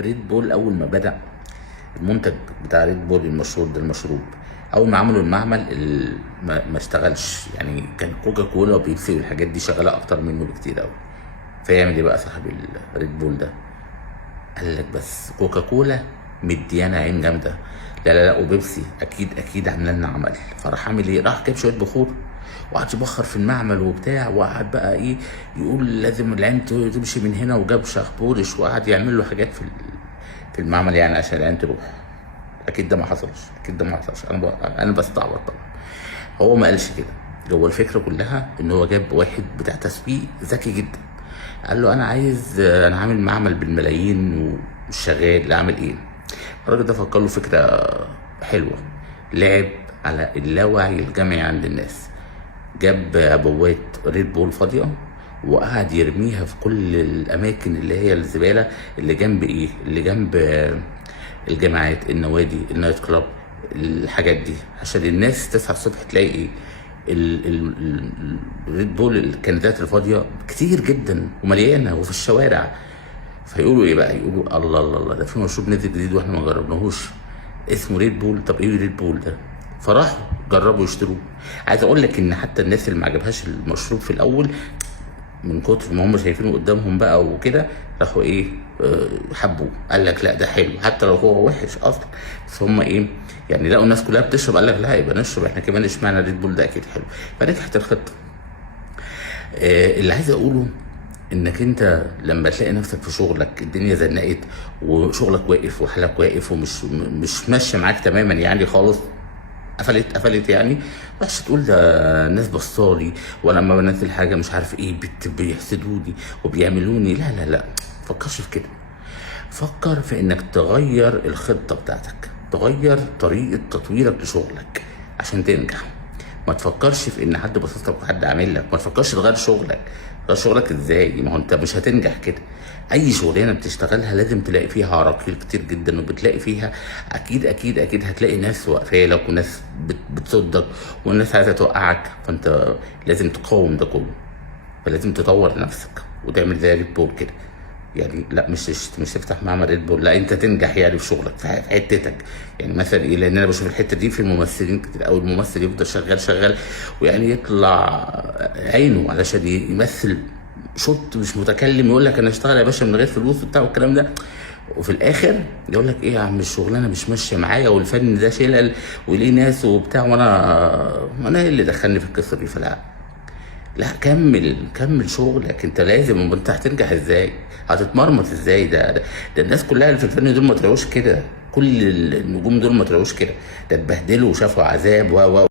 ريد بول اول ما بدأ المنتج بتاع ريد بول المشهور ده المشروب، اول ما عملوا المعمل ما اشتغلش. يعني كان كوكا كولا وبيبسي والحاجات دي شغاله اكتر منه بكتير قوي. فيعمل ايه بقى صاحب الريد بول ده؟ قال لك بس كوكا كولا مديانا عين جامده، لا لا لا، وبيبسي اكيد اكيد عامله لنا عمل. فراح عامل ايه؟ راح جاب شويه بخور وقعد يبخر في المعمل وبتاع، وقعد بقى ايه يقول لازم العين تمشي من هنا، وجاب شخبورش وقعد يعمل له حاجات في المعمل يعني عشان العين تروح. اكيد ده ما حصلش، اكيد ده ما حصلش، انا بستعبط طبعا. هو ما قالش كده. هو الفكره كلها ان هو جاب واحد بتاع تسويق ذكي جدا، قال له انا عايز، انا عامل معمل بالملايين ومش شغال، اعمل ايه؟ الراجل ده فكر له فكره حلوه، لعب على اللاوعي الجمعي عند الناس. جاب عبوات ريد بول فاضيه وقعد يرميها في كل الاماكن اللي هي الزباله اللي جنب ايه، اللي جنب الجامعات، النوادي، النايت كلاب، الحاجات دي، عشان الناس تصحى الصبح تلاقي ايه، الريد بول الكنزات الفاضيه كتير جدا ومليانه وفي الشوارع. فيقولوا ايه بقى؟ يقولوا الله الله الله، ده في مشروب نازل جديد واحنا ما جربناهوش اسمه ريد بول. طب ايه ريد بول ده؟ فراحوا جربوا يشتروه. عايز اقول لك ان حتى الناس اللي ما عجبهاش المشروب في الاول، من كتر ما هم شايفينه قدامهم بقى وكده، راحوا ايه، حبوه. قال لك لا ده حلو حتى لو هو وحش اصلا، بس هم ايه يعني، لقوا الناس كلها بتشرب، قال لك لا يبقى نشرب احنا كمان، اشمعنى ريد بول ده اكيد حلو. فنجحت الخطه. اللي عايز اقوله انك انت لما تلاقي نفسك في شغلك الدنيا زنقت وشغلك واقف وحالك واقف ومش مش ماشيه معاك تماما يعني خالص، قفلت يعني، مش تقول ده الناس بصالي وانا لما بنزل حاجه مش عارف ايه بيحسدوني وبيعملوني. لا لا لا، مفكرش في كده. فكر في انك تغير الخطه بتاعتك، تغير طريقه تطويرك لشغلك عشان تنجح. ما تفكرش في ان حد باصص لك وحد عامل لك، ما تفكرش تغير شغلك. تغير شغلك ازاي؟ ما هو انت مش هتنجح كده. اي شغلانه بتشتغلها لازم تلاقي فيها عراقيل كتير جدا، وبتلاقي فيها اكيد اكيد اكيد هتلاقي ناس واقفه لك وناس بتصدك وناس عايزه توقعك، فانت لازم تقاوم ده كله. فلازم تطور نفسك وتعمل زي ريد بول كده. يعني لا مش تفتح معمل ريد بول، لا انت تنجح يعني في شغلك في حتتك. يعني مثلا ايه، لان انا بشوف الحته دي في الممثلين كتير قوي، الممثل يفضل شغال شغال ويعني يطلع عينه علشان يمثل شوت مش متكلم، يقول لك انا اشتغل يا باشا من غير فلوس وبتاع والكلام ده، وفي الاخر يقول لك ايه يا عم الشغلانه مش ماشيه معايا والفن ده شلل وليه ناس وبتاع، وانا ايه اللي دخلني في القصه دي؟ فلا، لا كمل شغلك. انت لازم، انت هتنجح ازاي؟ هتتمرمط ازاي؟ ده الناس كلها اللي في الفن دول ما طلعوش كده، كل النجوم دول ما طلعوش كده، ده اتبهدلوا وشافوا عذاب و